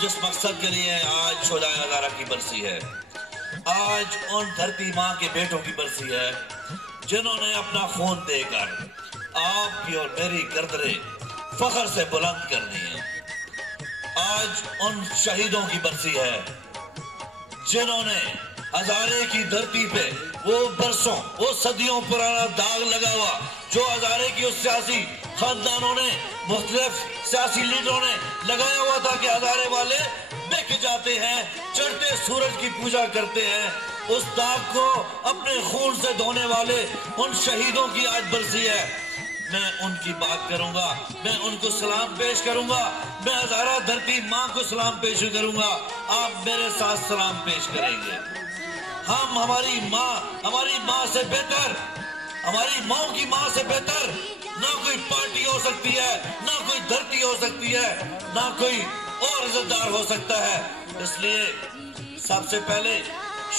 जिस मकसद के लिए आज शोहदाए हज़ारा की बरसी है, आज उन धरती माँ के बेटों की बरसी है जिन्होंने अपना खून देकर आपकी और मेरी गर्दनें फख्र से बुलंद कर दी है। आज उन शहीदों की बरसी है जिन्होंने हज़ारे की धरती पे वो बरसों, वो सदियों पुराना दाग लगा हुआ जो हज़ारे की उस सियासी खानदानों ने, मुख्तलिफ सियासी लीडरों ने लगाया हुआ था कि हज़ारे वाले बिक जाते हैं, चढ़ते सूरज की पूजा करते हैं, उस दाग को अपने खून से धोने वाले उन शहीदों की आज बरसी है। मैं उनकी बात करूंगा, मैं उनको सलाम पेश करूंगा, मैं हज़ारा धरती माँ को सलाम पेश करूंगा, आप मेरे साथ सलाम पेश करेंगे। हम हमारी माँ से बेहतर, हमारी माँ की माँ से बेहतर ना कोई पार्टी हो सकती है, ना कोई धरती हो सकती है, ना कोई और इज्जतदार हो सकता है। इसलिए सबसे पहले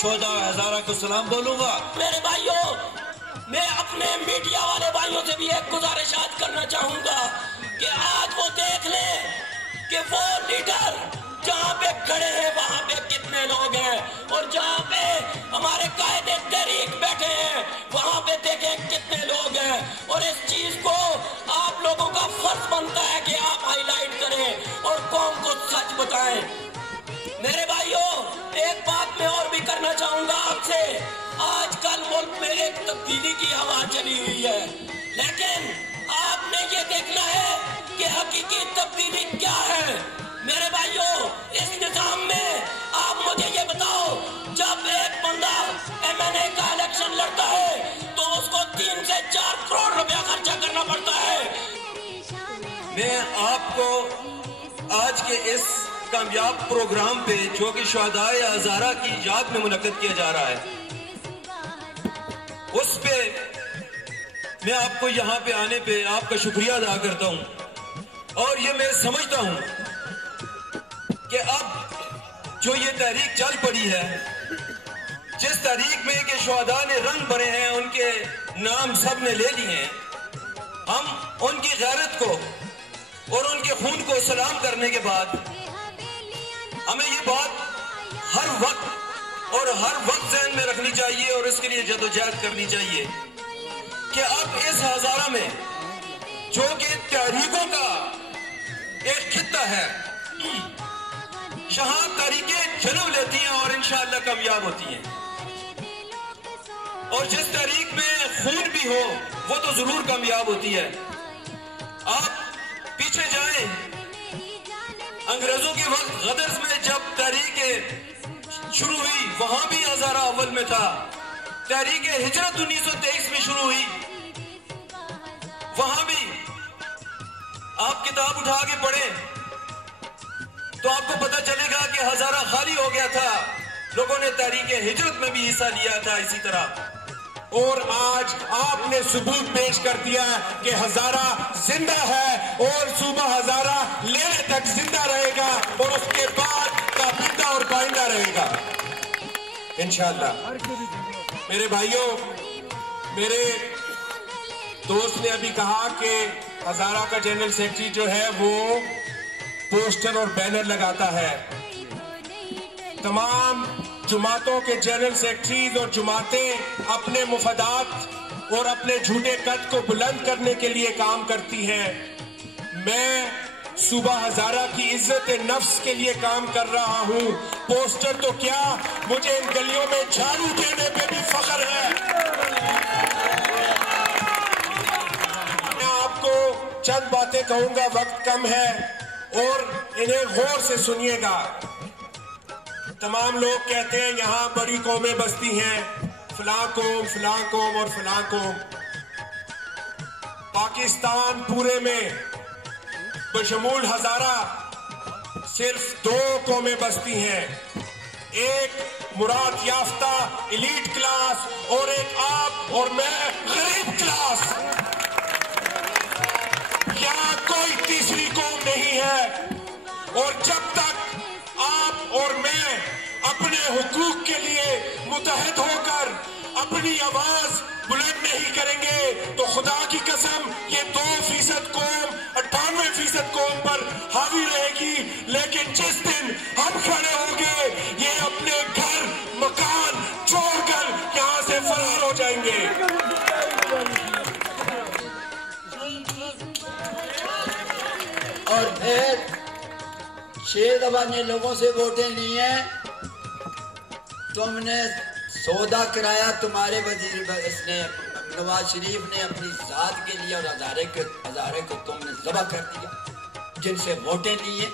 शोहदा हज़ारा को सलाम बोलूंगा। मेरे भाइयों, मैं अपने मीडिया वाले भाइयों से भी एक गुजारिशात करना चाहूंगा कि आज वो देख ले कि वो लीडर जहाँ पे खड़े हैं वहाँ पे कितने लोग हैं, और जहाँ पे हमारे कायदे तहरीक बैठे हैं वहाँ पे देखें कितने लोग हैं। और इस चीज को आप लोगों का फर्ज बनता है कि आप हाईलाइट करें और कौम को सच बताएं। मेरे भाइयों, एक बात मैं और भी करना चाहूंगा आपसे। आजकल मुल्क में एक तब्दीली की हवा चली हुई है, लेकिन आपने ये देखना है कि हकीकी तब्दीली क्या है। मेरे भाइयों, इस निजाम में आप मुझे ये बताओ, जब एक बंदा MNA का इलेक्शन लड़ता है तो उसको 3 से 4 करोड़ रुपया खर्चा करना पड़ता है। मैं आपको आज के इस कामयाब प्रोग्राम पे जो कि शोहदाए हज़ारा की याद में मुनक्कद किया जा रहा है, उस पे मैं आपको यहाँ पे आने पे आपका शुक्रिया अदा करता हूँ। और ये मैं समझता हूँ कि अब जो ये तहरीक चल पड़ी है, जिस तहरीक में कि शोहदा ने रंग भरे हैं, उनके नाम सब ने ले लिए हैं, हम उनकी गैरत को और उनके खून को सलाम करने के बाद हमें ये बात हर वक्त ज़हन में रखनी चाहिए और इसके लिए जदोजहद करनी चाहिए कि अब इस हज़ारा में जो कि तहरीकों का एक खित्ता है, जहां तहरीकें जन्म लेती हैं और इंशाअल्लाह कामयाब होती हैं, और जिस तहरीक में खून भी हो वो तो जरूर कामयाब होती है। आप पीछे जाएं, अंग्रेजों के वक्त गदर्स में जब तहरीक शुरू हुई वहां भी हज़ारा अव्वल में था। तहरीक हिजरत 1923 में शुरू हुई, वहां भी आप किताब उठा के पढ़ें तो आपको पता चलेगा कि हज़ारा खाली हो गया था, लोगों ने तहरीक हिजरत में भी हिस्सा लिया था इसी तरह। और आज आपने सबूत पेश कर दिया कि हज़ारा जिंदा है और सूबा हज़ारा लेने तक जिंदा रहेगा और उसके बाद काबिंदा और पाइंदा रहेगा इंशाअल्लाह। मेरे भाइयों, मेरे दोस्त ने अभी कहा कि हज़ारा का जनरल सेक्रेटरी जो है वो पोस्टर और बैनर लगाता है। तमाम जुमातों के जनरल सेक्रेटरीज और जुमातें अपने मुफादात और अपने झूठे कद को बुलंद करने के लिए काम करती हैं। मैं सूबा हज़ारा की इज्जत नफ्स के लिए काम कर रहा हूं। पोस्टर तो क्या, मुझे इन गलियों में झाड़ू देने पे भी फख्र है। मैं आपको चंद बातें कहूंगा, वक्त कम है और इन्हें गौर से सुनिएगा। तमाम लोग कहते हैं यहाँ बड़ी कौमें बसती हैं, फलां कौम और फलां कौम। पाकिस्तान पूरे में बशमूल हज़ारा सिर्फ 2 कौमें बसती हैं, एक मुराद याफ्ता एलीट क्लास और एक आप और मैं गरीब क्लास। यहाँ कोई तीसरी कौम नहीं है। और जब तक आप और मैं अपने हुकूक के लिए मुतहद होकर अपनी आवाज बुलंद नहीं करेंगे तो खुदा की कसम ये 2% कौम 98% कौम पर हावी रहेगी। लेकिन जिस दिन اور پھر 6 دفعہ نے لوگوں سے ووٹیں لی ہیں. تم نے سودا کرایا, تمہارے وزیر اس نے نواز شریف نے اپنی ذات کے لیے, اور ہزارے کو تم نے ذبح کر دیا. جن سے ووٹیں لی ہیں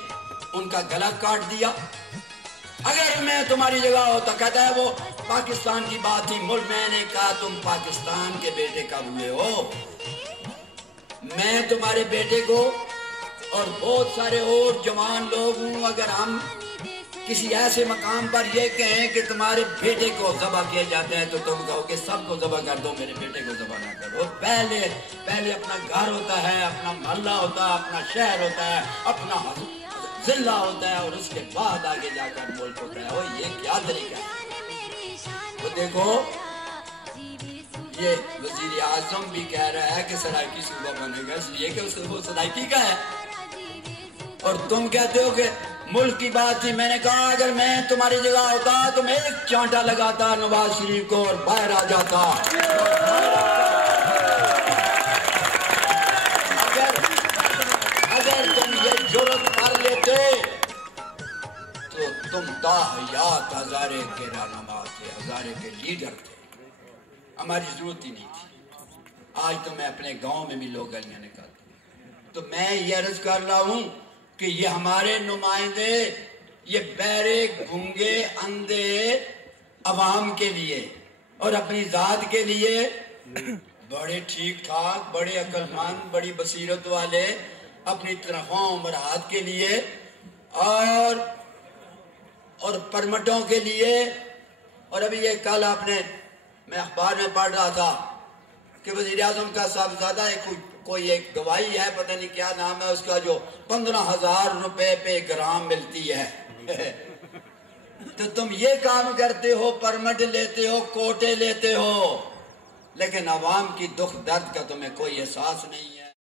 ان کا گلا کاٹ دیا. اگر میں تمہاری جگہ ہوتا, کہتا ہے وہ پاکستان کی بات تھی, ملک, میں نے کہا تم پاکستان کے بیٹے کب ہوئے ہو؟ میں تمہارے بیٹے کو اور بہت سارے اور جوان لوگ ہوں, اگر ہم کسی ایسے مقام پر یہ کہیں کہ تمہارے بیٹے کو ذبح کیے جاتے ہیں تو تم کہو کہ سب کو ذبح کر دو, میرے بیٹے کو ذبح نہ کرو. پہلے اپنا گھر ہوتا ہے, اپنا محلہ ہوتا ہے, اپنا شہر ہوتا ہے, اپنا ضلع ہوتا ہے, اور اس کے بعد آگے جا کر ملک ہوتا ہے. یہ کیا طریقہ ہے؟ تو دیکھو, یہ وزیر اعظم بھی کہہ رہا ہے کہ سرائکی صوبہ بنے گا اس لیے کہ وہ سرائکی کا ہے, اور تم کہتے ہو کہ ملک کی بات تھی. میں نے کہا اگر میں تمہاری جگہ ہوتا تو میں ایک چانٹا لگاتا نواز شریف کو اور باہر آ جاتا. اگر تم یہ جرت کر لیتے تو تم تاحیات ہزارے کے رہنما تھے, ہزارے کے لیڈر تھے, ہماری ضرورت ہی نہیں تھی. آج تو میں اپنے گاؤں میں بھی لوگ گلیاں نکالتا ہوں. تو میں یہ عرض کر رہا ہوں کہ یہ ہمارے نمائندے, یہ بہرے گونگے اندھے عوام کے لیے اور اپنی ذات کے لیے بڑے ٹھیک ٹھاک, بڑے عقل مند, بڑی بصیرت والے, اپنی تنخواہوں و مراد کے لیے اور پرمٹوں کے لیے. اور ابھی یہ کل آپ نے, میں اخبار میں پڑھ رہا تھا کہ وزیر اعظم کا صاحبزادہ کوئی ایک دوائی ہے, پتہ نہیں کیا نام ہے اس کا, جو 15,000 روپے پہ گرام ملتی ہے. تو تم یہ کام کرتے ہو, پرمٹ لیتے ہو, کوٹے لیتے ہو, لیکن عوام کی دکھ درد کا تمہیں کوئی احساس نہیں ہے.